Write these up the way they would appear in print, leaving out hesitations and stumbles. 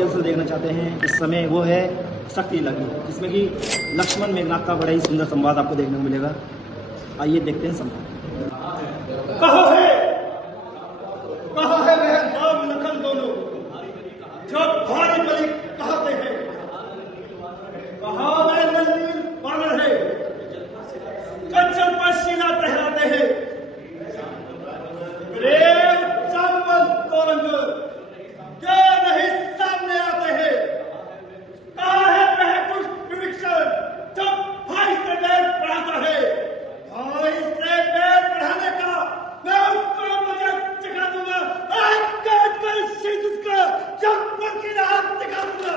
Rehearsal देखना चाहते हैं, इस समय वो है शक्ति लगी, जिसमें कि लक्ष्मण मेघनाथ का बड़ा ही सुंदर संवाद आपको देखने को मिलेगा। आइए देखते हैं संवाद। कहाँ है वह राम लखन दोनों जो भारी बलि कहते हैं? कहाँ वह नंदीर बानर है कंचन पर शीला टहराते हैं? प्रेम चावल तोरंग क्या नहीं सामने आते हैं? कहाँ है वह कुछ विभीषण जो भाई से बैर बढ़ाता है? भाई से बैर बढ़ाने का मैं उसको मजा चखा दूंगा, आज काट कर शीश उसका जब की रात दिखा दूंगा।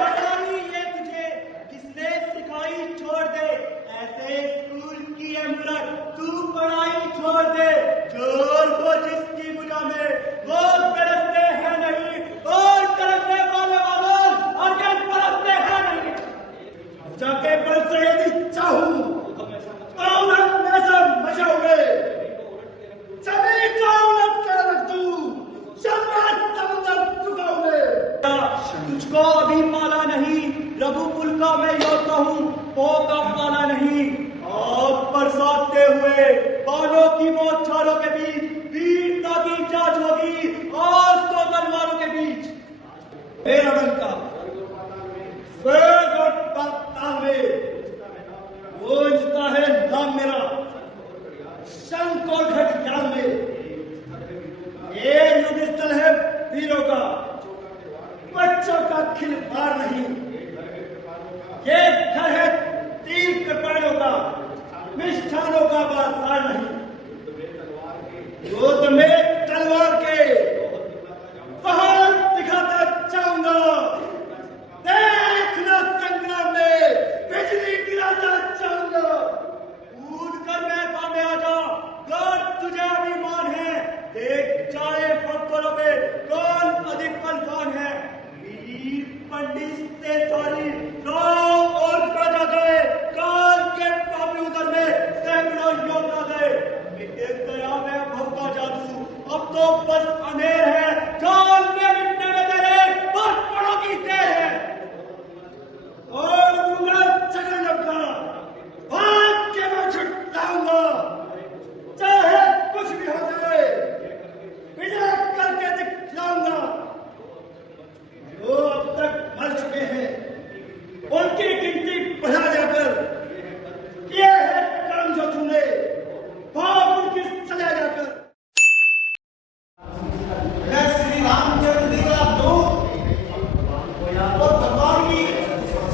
हटानी ये तुझे किसने सिखाई? छोड़ दे ऐसे स्कूल की अमरत, तू पढ़ाई छोड़ दे। चोर को जिसकी बुझा में वो गरजते हैं नहीं, और गरजने वाले वालों और क्या परसते हैं नहीं। जाके बल से यदि चाहूं औरत में से मचाओगे, सभी का औरत के रख दूं, शर्मात समुद्र चुकाओगे। तुझको अभी पाला नहीं, रघुकुल का मैं योद्धा हूँ, पो का पाला नहीं। आग बरसाते हुए बालों की बौछारों के बीच वीरता की जांच होगी, आज तो तलवारों के बीच। मेरा बंका स्वर्ग और पाताल में गूंजता है नाम मेरा, शंख और घड़ियाल में। ये युद्ध स्थल है वीरों का, बच्चों का खिलवाड़ नहीं। ये घर है तीर कटारियों का, मिष्ठानों का बाजार नहीं। युद्ध में तलवार के पहाड़ दिखाता जाऊंगा, देखना संग्राम में बिजली गिराता जाऊंगा। कूद कर मैदान में आ जा, गौर तुझे अभिमान है। देख चाहे फक्करों में कौन अधिक बलवान है। वीर पंडित से सारी गांव और प्रजा गए, काल के पापी उधर में सैकड़ों योद्धा गए। मिटे गया वैभव का जादू, अब तो बस अंधेर है। जान में मिटने में तेरे बस पड़ों की देर है। और दूंगा जगन्नाथ का भाग के मैं छुटाऊंगा, चाहे कुछ भी हो जाए, विजय करके दिखलाऊंगा। जो अब तक मर चुके हैं उनकी गिनती बढ़ा जाकर ये है कर्म जो तूने भाग उनकी सजा जाकर। मैं श्री रामचंद्र जी का दूत और भगवान की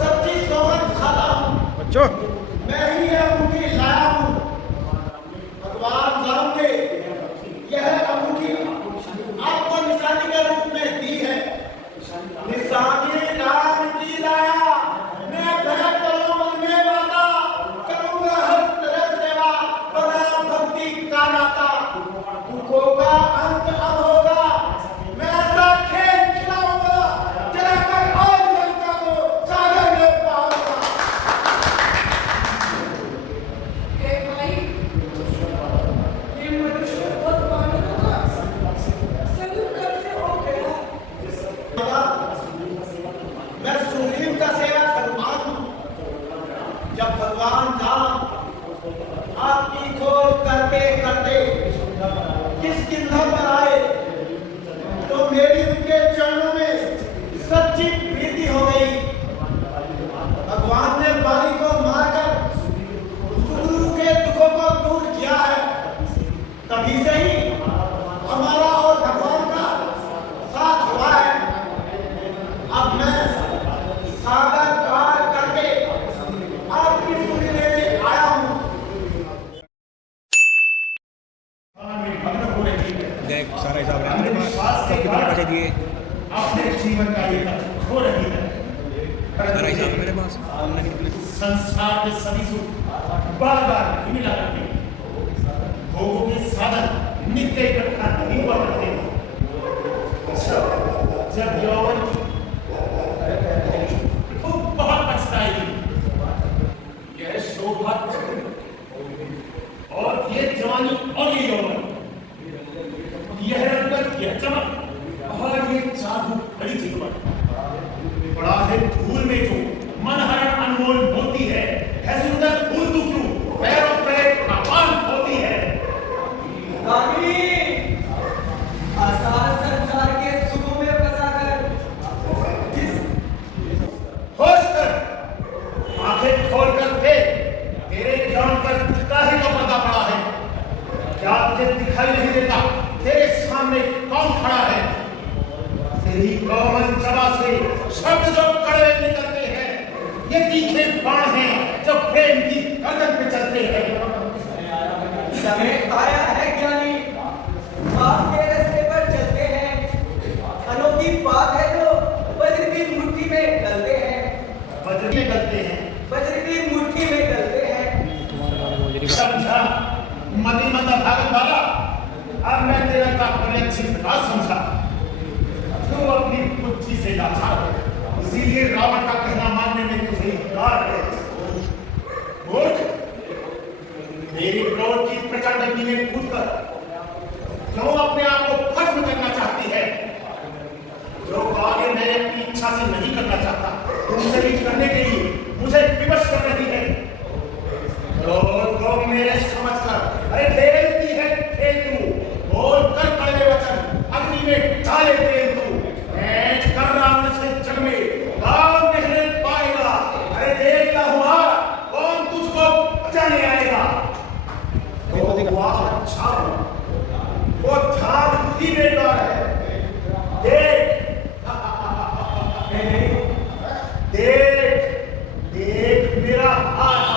सच्ची सौगंध खाता हूँ। बच्चों मैं ही यह अंगूठी लाया हूँ। भगवान राम ने यह अंगूठी आपको निशानी के रूप में दी है। निशानी राम की लाया, मैं घर करो मन में वादा, करूंगा हर तरह सेवा, बना भक्ति का नाता। दुखों का अंत अब होगा, मैं ऐसा खेल खिलाऊंगा, जलाकर आज लंका को सागर में पाऊंगा। भाई, ये मनुष्य बहुत मानव होगा, सलूट करके हो गया। मैं सुग्रीव का सेवा फरमान हूं। जब भगवान राम आपकी खोज करते करते किस किंधा पर आए, तो मेरी उनके चरणों में सच्ची प्रीति हो गई। भगवान ने बाली को मारकर सुग्रीव के दुखों को दूर किया है। तभी से ही हमारा और भगवान का साथ हुआ है। अब मैं सागर पार करके आपकी सुधि लेने आया हूँ। देख सारा हिसाब है मेरे पास, कितने पैसे दिए अपने जीवन का ये खो रही है। सारा हिसाब है मेरे पास, ऑनलाइन कितने संसार के सभी सुख बार बार नहीं मिला करते, भोगों के साधन नित्य इकट्ठा नहीं हुआ करते। जब यौवन खूब बहुत पछताएगी, यह शोभा और ये जवानी और ये यौवन, यह रंगत, यह चमक और ये जादू बड़ी थी। शब्द जो कड़वे निकलते हैं, ये तीखे बाण हैं जो प्रेम की गर्दन पे चलते हैं। समय आया है ज्ञानी, आपके रास्ते पर चलते हैं। अनोखी बात है जो वज्र की मुट्ठी में डलते हैं, वज्र में गलते हैं, वज्र की मुट्ठी में डलते हैं। समझा मतिमंद भागत वाला, अब मैं तेरा तात्पर्य अच्छी तरह समझा। तू अपनी बुद्धि से लाचार है, इसीलिए रावण का कहना मानने में तुझे इनकार है। मूर्ख, मेरी क्रोध की प्रचंड अग्नि में कूदकर क्यों अपने आप को भस्म करना चाहती है? जो आगे मैं अपनी इच्छा से नहीं करना चाहता, तुमसे भी करने के लिए मुझे विवश कर रही है। तो मेरे समझ कर, अरे खेलती है खेल तू, बोल कर कड़वे वचन, अग्नि में डाले तेल तू। ऐठ कर रावण से जग में गाँव नहीं पाएगा। अरे देखता हुआ कौन तुझको बचाने आएगा। तो अच्छा वो ध्यान ही बेकार है। देख देख देख मेरा हाथ